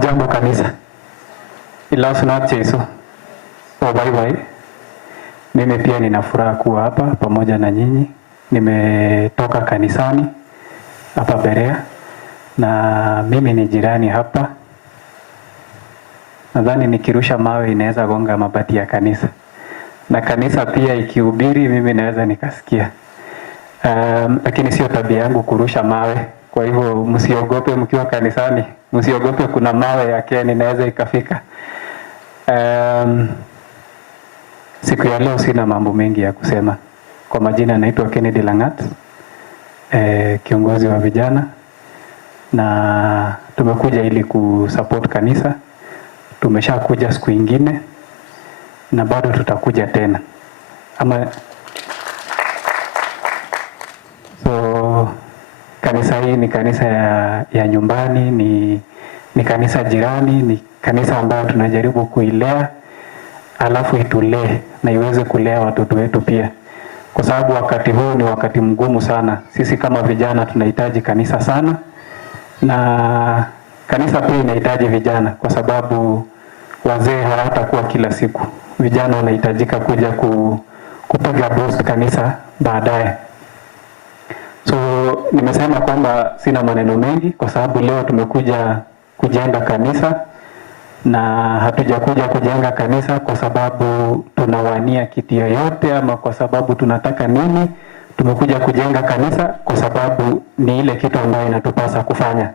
Jambo kanisa. Ila sunat Yesu. Bye. Mimi pia nina furaha kuwa hapa pamoja na nyinyi. Nimetoka kanisani hapa Berea na mimi ni jirani hapa. Nadhani nikirusha mawe inaweza gonga mabati ya kanisa. Na kanisa pia ikihubiri mimi naweza nikasikia. Lakini sio tabia yangu kurusha mawe. Kwa hivyo msiogope mkiwa kanisani. Msiogope kuna mawe yake inaweza ikafika. Siku ya leo sina mambo mengi ya kusema. Kwa majina naitwa Kennedy Langat, kiongozi wa vijana, na tumekuja ili kusupport kanisa. Tumeshakuja siku ingine na bado tutakuja tena. So kanisa hii ni kanisa ya nyumbani, ni kanisa jirani, ni kanisa ambayo tunajaribu kuilea, alafu itulee na iweze kulea watoto wetu pia. Kwa sababu wakati huu ni wakati mgumu sana. Sisi kama vijana tunahitaji kanisa sana, na kanisa pia inahitaji vijana kwa sababu wazee hawatakuwa kila siku. Vijana wanahitajika kuja kupiga boost kanisa baadaye. So nimesema kwamba sina maneno mengi kwa sababu leo tumekuja kujenga kanisa, na hatujakuja kujenga kanisa kwa sababu tunawania kiti yoyote ama kwa sababu tunataka nini. Tumekuja kujenga kanisa kwa sababu ni ile kitu ambayo inatupasa kufanya.